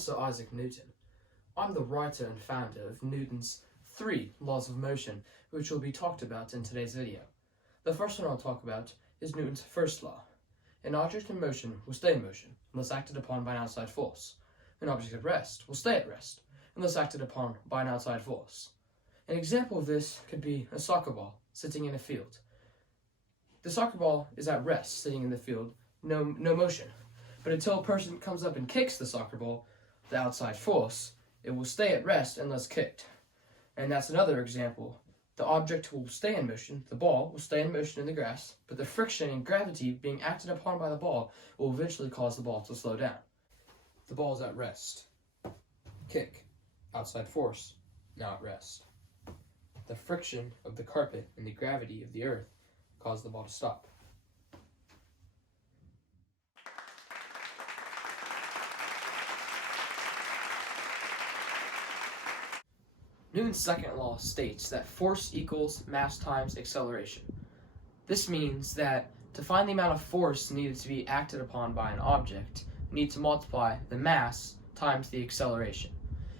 Sir Isaac Newton. I'm the writer and founder of Newton's 3 laws of motion, which will be talked about in today's video. The first one I'll talk about is Newton's first law. An object in motion will stay in motion unless acted upon by an outside force. An object at rest will stay at rest unless acted upon by an outside force. An example of this could be a soccer ball sitting in a field. The soccer ball is at rest, sitting in the field, no motion. But until a person comes up and kicks the soccer ball, the outside force, it will stay at rest unless kicked. And that's another example. The object will stay in motion, the ball will stay in motion in the grass, but the friction and gravity being acted upon by the ball will eventually cause the ball to slow down. The ball is at rest. Kick. Outside force. Now at rest. The friction of the carpet and the gravity of the earth cause the ball to stop. Newton's second law states that force equals mass times acceleration. This means that to find the amount of force needed to be acted upon by an object, we need to multiply the mass times the acceleration.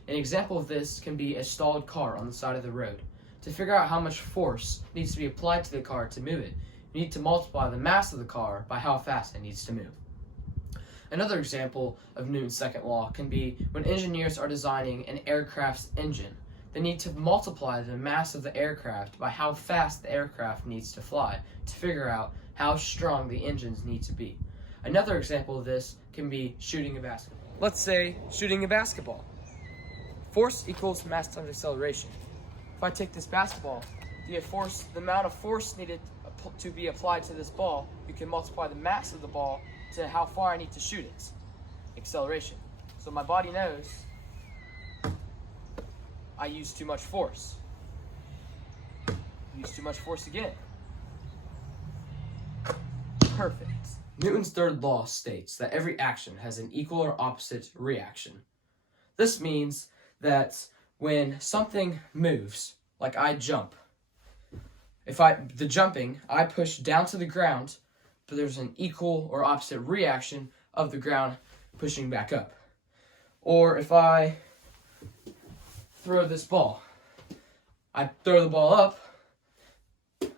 An example of this can be a stalled car on the side of the road. To figure out how much force needs to be applied to the car to move it, you need to multiply the mass of the car by how fast it needs to move. Another example of Newton's second law can be when engineers are designing an aircraft's engine. They need to multiply the mass of the aircraft by how fast the aircraft needs to fly to figure out how strong the engines need to be. Another example of this can be shooting a basketball. Let's say shooting a basketball. Force equals mass times acceleration. If I take this basketball, the amount of force needed to be applied to this ball, you can multiply the mass of the ball to how far I need to shoot it. Acceleration. So my body knows I used too much force. Use too much force again. Perfect. Newton's third law states that every action has an equal or opposite reaction. This means that when something moves, like I jump, the jumping, I push down to the ground, but there's an equal or opposite reaction of the ground pushing back up. Or if I throw this ball, I throw the ball up,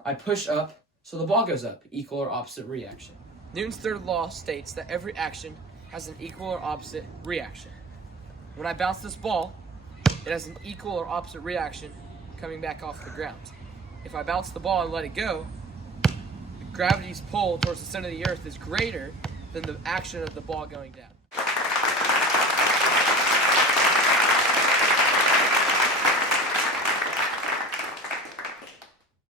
I push up, so the ball goes up, equal or opposite reaction. Newton's third law states that every action has an equal or opposite reaction. When I bounce this ball, it has an equal or opposite reaction coming back off the ground. If I bounce the ball and let it go, the gravity's pull towards the center of the earth is greater than the action of the ball going down.